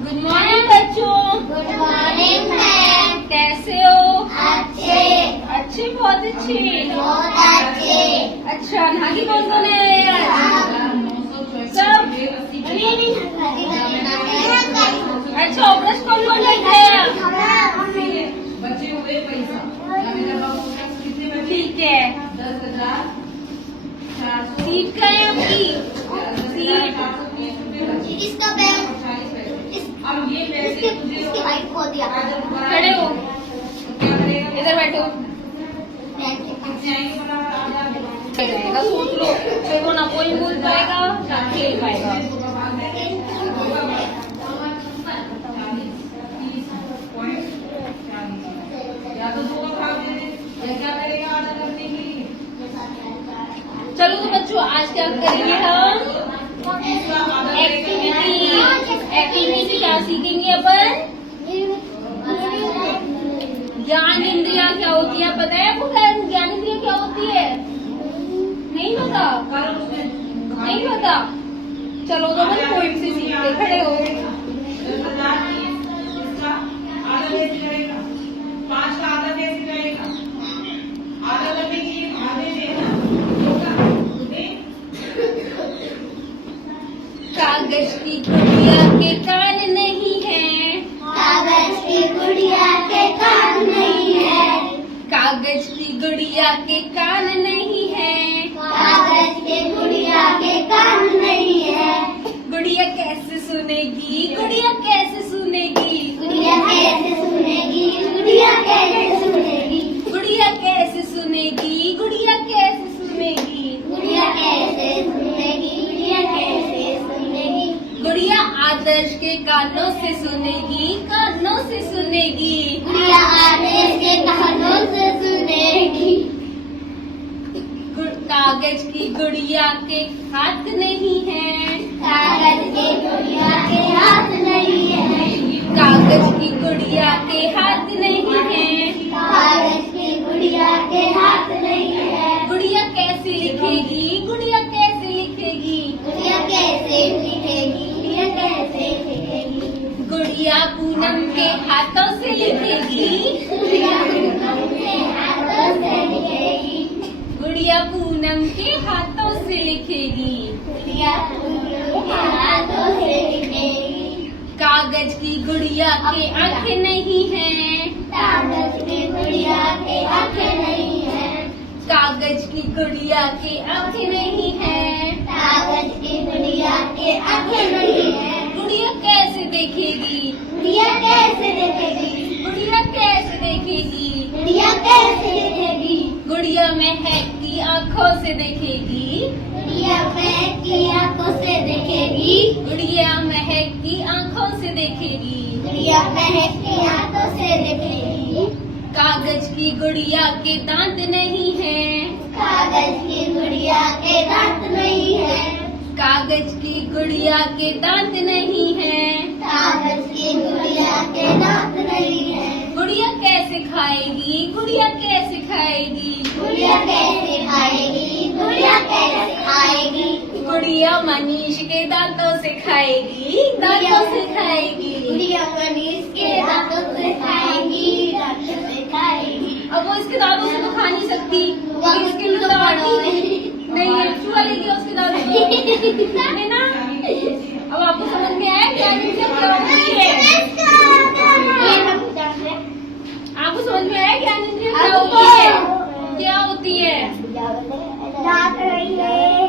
Good morning बच्चों। Good morning ma'am. कैसे हो? अच्छे, अच्छे, बहुत अच्छे। बहुत अच्छे। अच्छा, नागी कौन कौन है आज? सब। अच्छा, ब्रश कौन कौन लेते हैं? ठीक है। सीट का है आपकी? सीट इसका बैग इसके भाई खो दिया। खड़े हो, इधर बैठो। जाएगा सोच लो, फिर वो ना कोई बोल पाएगा ना खेल पाएगा। चलो तो बच्चों, आज क्या करेंगे हम? एक्टिविटी क्या सीखेंगे अपन? ज्ञान इंद्रिया क्या होती है पता है आपको? ज्ञान इंद्रिया क्या होती है? नहीं पता? नहीं पता? चलो तो अपन पोइम से सीखते। खड़े हो। कागज की गुड़िया के कान नहीं है। कागज की गुड़िया के कान नहीं है। कागज की गुड़िया के कान नहीं है। कागज की गुड़िया के कान नहीं है। गुड़िया कैसे सुनेगी? गुड़िया कैसे सुनेगी? गुड़िया कैसे सुनेगी? गुड़िया कैसे सुनेगी? गुड़िया कैसे सुनेगी? गुड़िया कैसे सुनेगी? गुड़िया कैसे सुनेगी? गुड़िया कैसे सुनेगी? गुड़िया आदर्श के कानों से सुनेगी, कानों से सुनेगी। गुड़िया आदेश के कानों से सुनेगी। कागज की गुड़िया के हाथ नहीं है। कागज की गुड़िया के हाथ नहीं है। कागज की गुड़िया के हाथ नहीं है। कागज की गुड़िया के हाथ नहीं है। गुड़िया कैसे लिखेगी? गुड़िया कैसे लिखेगी? गुड़िया कैसे लिखेगी? गुड़िया कैसे लिखेगी? गुड़िया पूनम के हाथों से लिखेगी। गुड़िया पूनम के हाथों से लिखेगी। गुड़िया पूनम के हाथों से लिखेगी। गुड़िया पूनम के हाथों से लिखेगी। कागज की गुड़िया के आंखें नहीं हैं। कागज की गुड़िया के आंखें नहीं है। कागज की गुड़िया के आंखें नहीं हैं। कागज की गुड़िया के आंखें नहीं है। गुड़िया कैसे देखेगी? गुड़िया कैसे देखेगी? गुड़िया कैसे देखेगी? गुड़िया कैसे देखेगी? गुड़िया महक की आंखों से देखेगी। गुड़िया महक की आंखों से देखेगी। गुड़िया महक की आंखों से देखेगी। गुड़िया महक की आंखों से देखेगी। कागज की गुड़िया के दांत नहीं हैं। कागज की गुड़िया के दांत नहीं है। कागज की गुड़िया के दांत नहीं हैं। कागज की गुड़िया के दांत नहीं है। गुड़िया कैसे खाएगी? गुड़िया कैसे खाएगी? गुड़िया कैसे खाएगी? गुड़िया कैसे खाएगी? गुड़िया मनीष के दांतों से खाएगी, दांतों से खाएगी। गुड़िया मनीष के दांतों से खाएगी, दांतों से खाएगी। अब वो इसके दांतों से तो खा नहीं सकती, इसके लिए दांत नहीं है, चूहा ले गया उसके दांतों को, है ना? अब आपको समझ में आया क्या क्या होती है? आपको समझ में आया ज्ञान इंद्रिय क्या होती है? क्या होती है? दांत नहीं है,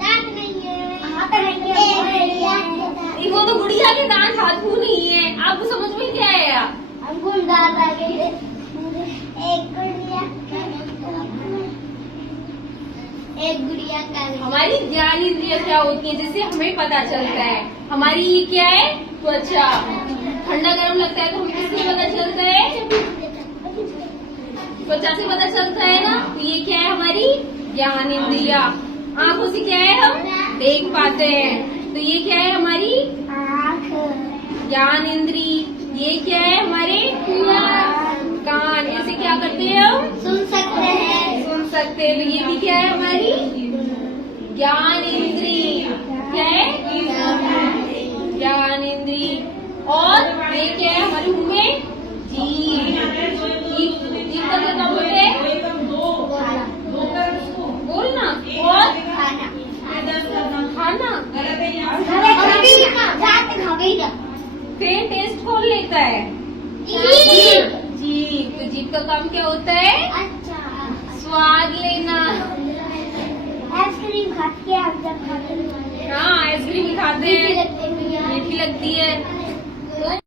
दांत नहीं है, हाथ नहीं है। वो तो गुड़िया के दांत हाथ मुंह नहीं है। आपको समझ में क्या आया? हमको दांत आ गए। एक गुड़िया का हमारी ज्ञान इंद्रिय क्या होती है जैसे हमें पता चलता है। हमारी ये क्या है? त्वचा। ठंडा गर्म लगता है तो हमें किससे पता चलता है? त्वचा से पता चलता है ना। तो ये क्या है? हमारी ज्ञान इंद्रिया। आंखों से क्या है? हम देख पाते हैं। तो ये क्या है? हमारी आँख। ज्ञान इंद्री। ये क्या है? हमारे कान। इसे क्या करते हैं? हम सुन सकते हैं। सुन सकते हैं। तो ये भी क्या है? हमारी ज्ञान इंद्री। ये क्या है हमारे मुंह में? जीभ जीभ का क्या काम होता है? बोलना और खाना। फिर टेस्ट कौन लेता है? जीभ। तो जीभ का काम क्या होता है? स्वाद लेना। आइसक्रीम खाते हैं हम जब खाते हैं हाँ आइसक्रीम खाते हैं, मीठी लगती है।